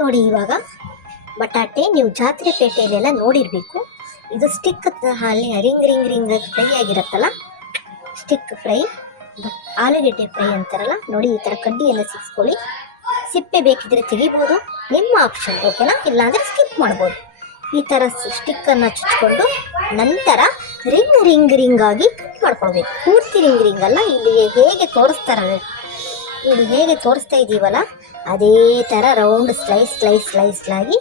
ನೋಡಿ ಇವಾಗ ಬಟಾಟೆ ನೀವು ಜಾತ್ರೆ ಪೇಟೆಯಲ್ಲೆಲ್ಲ ನೋಡಿರಬೇಕು. ಇದು ಸ್ಟಿಕ್ ಅಲ್ಲಿ ರಿಂಗ್ ರಿಂಗ್ ರಿಂಗ್ ಫ್ರೈ ಆಗಿರುತ್ತಲ್ಲ, ಸ್ಟಿಕ್ ಫ್ರೈ, ಆಲೂಗೆಡ್ಡೆ ಫ್ರೈ ಅಂತಾರಲ್ಲ ನೋಡಿ. ಈ ಥರ ಕಡ್ಡಿ ಎಲ್ಲ ಸಿಕ್ಸ್ಕೊಳ್ಳಿ. ಸಿಪ್ಪೆ ಬೇಕಿದ್ರೆ ತೆಗಿಬೋದು, ನಿಮ್ಮ ಆಪ್ಷನ್, ಓಕೆನಾ. ಇಲ್ಲಾಂದರೆ ಸ್ಕಿಪ್ ಮಾಡ್ಬೋದು. ಈ ಥರ ಸ್ಟಿಕ್ಕನ್ನು ಚುಚ್ಕೊಂಡು ನಂತರ ರಿಂಗ್ ರಿಂಗ್ ರಿಂಗ್ ಆಗಿ ಕಟ್ ಮಾಡ್ಕೊಳ್ಬೇಕು. ಪೂರ್ತಿ ರಿಂಗ್ ರಿಂಗ್ ಅಲ್ಲ, ಇಲ್ಲಿ ಹೇಗೆ ತೋರಿಸ್ತಾರೆ, ಇಲ್ಲಿ ಹೇಗೆ ತೋರಿಸ್ತಾ ಇದ್ದೀವಲ್ಲ ಅದೇ ಥರ ರೌಂಡ್ ಸ್ಲೈಸ್ ಸ್ಲೈಸ್ ಸ್ಲೈಸ್ ಆಗಿ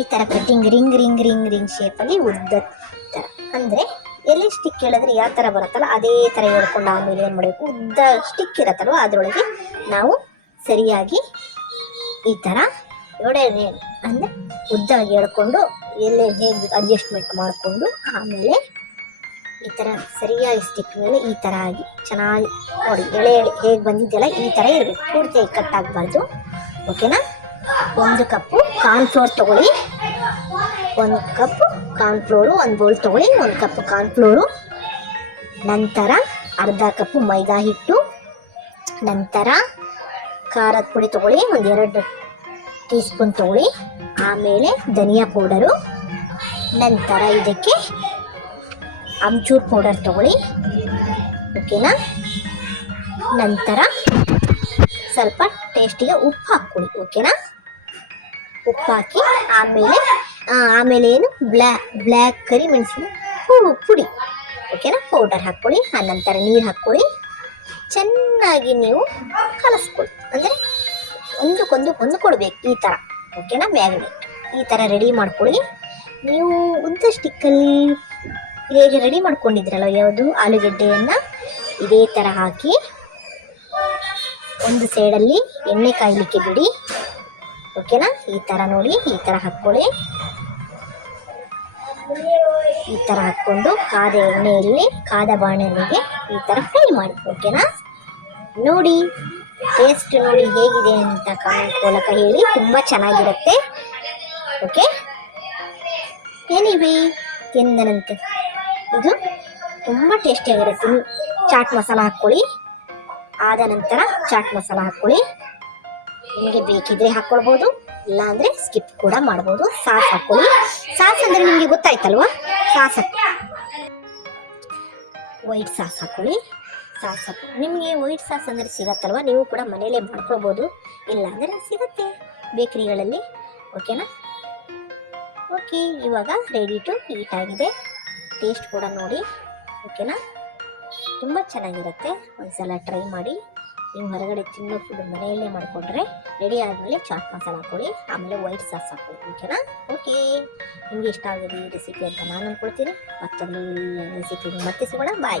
ಈ ಥರ cutting ring ring ring ring ಶೇಪಲ್ಲಿ ಉದ್ದ ಥರ, ಅಂದರೆ ಎಲೆ ಸ್ಟಿಕ್ ಹೇಳಿದ್ರೆ ಯಾವ ಥರ ಬರುತ್ತಲ್ಲ ಅದೇ ಥರ ಹೇಳ್ಕೊಂಡು ಆಮೇಲೆ ಏನು ಮಾಡಬೇಕು, ಉದ್ದ ಸ್ಟಿಕ್ ಇರುತ್ತಲ್ವ ಅದರೊಳಗೆ ನಾವು ಸರಿಯಾಗಿ ಈ ಥರ ಎಳೆ ಅಂದರೆ ಉದ್ದಾಗಿ ಎಳ್ಕೊಂಡು ಎಲೆ ಹೇಗೆ ಅಡ್ಜಸ್ಟ್ಮೆಂಟ್ ಮಾಡಿಕೊಂಡು ಆಮೇಲೆ ಈ ಥರ ಸರಿಯಾಗಿ ಸ್ಟಿಕ್ ಮೇಲೆ ಈ ಥರ ಆಗಿ ಚೆನ್ನಾಗಿ ನೋಡಿ ಎಳೆ ಎಳೆ ಹೇಗೆ ಬಂದಿದ್ದೆಲ್ಲ ಈ ಥರ ಇರಬೇಕು, ಪೂರ್ತಿಯಾಗಿ ಕಟ್ ಆಗಬಾರ್ದು, ಓಕೆನಾ. 1 ಕಪ್ಪು ಕಾರ್ನ್ಫ್ಲೋರ್ ತೊಗೊಳ್ಳಿ, 1 ಕಪ್ ಕಾರ್ನ್ಫ್ಲೋರು, 1 ಬೌಲ್ ತೊಗೊಳ್ಳಿ, 1 ಕಪ್ ಕಾರ್ನ್ಫ್ಲೋರು, ನಂತರ ಅರ್ಧ ಕಪ್ಪು ಮೈದಾ ಹಿಟ್ಟು, ನಂತರ ಖಾರದ ಪುಡಿ ತೊಗೊಳ್ಳಿ, 1-2 ಟೀ ಸ್ಪೂನ್ ತೊಗೊಳ್ಳಿ, ಆಮೇಲೆ ಧನಿಯಾ ಪೌಡರು, ನಂತರ ಇದಕ್ಕೆ ಅಮ್ಚೂರ್ ಪೌಡರ್ ತೊಗೊಳ್ಳಿ, ಓಕೆನಾ. ನಂತರ ಸ್ವಲ್ಪ ಟೇಸ್ಟಿಗೆ ಉಪ್ಪು ಹಾಕ್ಕೊಳ್ಳಿ, ಓಕೆನಾ. ಉಪ್ಪು ಹಾಕಿ ಆಮೇಲೆ ಏನು ಬ್ಲ್ಯಾಕ್ ಕರಿ ಮೆಣಸಿನ ಪುಡಿ, ಓಕೆನಾ, ಪೌಡರ್ ಹಾಕ್ಕೊಳ್ಳಿ. ಆನಂತರ ನೀರು ಹಾಕ್ಕೊಳ್ಳಿ, ಚೆನ್ನಾಗಿ ನೀವು ಕಲಿಸ್ಕೊಳ್ಳಿ, ಅಂದರೆ ಒಂದಕ್ಕೊಂದು ಹೊಂದ್ಕೊಳ್ಬೇಕು ಈ ಥರ, ಓಕೆನಾ. ಮ್ಯಾಗ್ನೆಟ್ ಈ ಥರ ರೆಡಿ ಮಾಡ್ಕೊಳ್ಳಿ. ನೀವು ಉದ್ದ ಸ್ಟಿಕ್ಕಲ್ಲಿ ಹೇಗೆ ರೆಡಿ ಮಾಡ್ಕೊಂಡಿದ್ರಲ್ಲ ಯಾವುದು ಆಲೂಗೆಡ್ಡೆಯನ್ನು ಇದೇ ಥರ ಹಾಕಿ ಒಂದು ಸೈಡಲ್ಲಿ ಎಣ್ಣೆ ಕಾಯಲಿಕ್ಕೆ ಬಿಡಿ, ಓಕೆನಾ. ಈ ಥರ ನೋಡಿ, ಈ ಥರ ಹಾಕ್ಕೊಳ್ಳಿ. ಈ ಥರ ಹಾಕ್ಕೊಂಡು ಕಾದ ಎಣ್ಣೆಯಲ್ಲಿ ಕಾದ ಬಾಣಲೆಗೆ ಈ ಥರ ಫ್ರೈ ಮಾಡಿ, ಓಕೆನಾ. ನೋಡಿ ಟೇಸ್ಟ್ ನೋಡಿ ಹೇಗಿದೆ ಅಂತ ಕಾಮೆಂಟ್ ಮೂಲಕ ಹೇಳಿ, ತುಂಬ ಚೆನ್ನಾಗಿರುತ್ತೆ, ಓಕೆ. ಏನಿವೆ ಎಂದನಂತೆ ಇದು ತುಂಬ ಟೇಸ್ಟಿಯಾಗಿರುತ್ತೆ. ಚಾಟ್ ಮಸಾಲ ಹಾಕ್ಕೊಳ್ಳಿ, ಆದ ನಂತರ ಚಾಟ್ ಮಸಾಲ ಹಾಕ್ಕೊಳ್ಳಿ, ನಿಮಗೆ ಬೇಕಿದ್ರೆ ಹಾಕ್ಕೊಳ್ಬೋದು, ಇಲ್ಲಾಂದರೆ ಸ್ಕಿಪ್ ಕೂಡ ಮಾಡ್ಬೋದು. ಸಾಸ್ ಹಾಕ್ಕೊಳ್ಳಿ, ಸಾಸ್ ಅಂದರೆ ನಿಮಗೆ ಗೊತ್ತಾಯ್ತಲ್ವ, ಸಾಸ್ ವೈಟ್ ಸಾಸ್ ಹಾಕ್ಕೊಳ್ಳಿ. ಸಾಸ್ ನಿಮಗೆ ವೈಟ್ ಸಾಸ್ ಅಂದರೆ ಸಿಗತ್ತಲ್ವ, ನೀವು ಕೂಡ ಮನೆಯಲ್ಲೇ ಮಾಡ್ಕೊಳ್ಬೋದು, ಇಲ್ಲಾಂದರೆ ಸಿಗುತ್ತೆ ಬೇಕ್ರಿಗಳಲ್ಲಿ, ಓಕೆನಾ. ಓಕೆ, ಇವಾಗ ರೆಡಿ ಟು ಈಟ್ ಆಗಿದೆ. ಟೇಸ್ಟ್ ಕೂಡ ನೋಡಿ, ಓಕೆನಾ. ತುಂಬ ಚೆನ್ನಾಗಿರುತ್ತೆ, ಒಂದ್ಸಲ ಟ್ರೈ ಮಾಡಿ. ನೀವು ಹೊರಗಡೆ ತಿನ್ನೋ ಫುಡ್ ಮನೆಯಲ್ಲೇ ಮಾಡಿಕೊಂಡ್ರೆ ರೆಡಿ ಆದಮೇಲೆ ಚಾಟ್ ಮಸಾಲ ಹಾಕ್ಕೊಳ್ಳಿ, ಆಮೇಲೆ ವೈಟ್ ಸಾಸ್ ಹಾಕ್ಕೊಳ್ಳಿ, ಓಕೆನಾ. ಓಕೆ, ನಿಮಗೆ ಇಷ್ಟ ಆಗಿದೆ ಈ ರೆಸಿಪಿ ಅಂತ ನಾನು ಅಂದ್ಕೊಳ್ತೀನಿ. ಮತ್ತೊಂದು ರೆಸಿಪಿ ಮತ್ತೆ ಸಿಗೋಣ, ಬಾಯ್.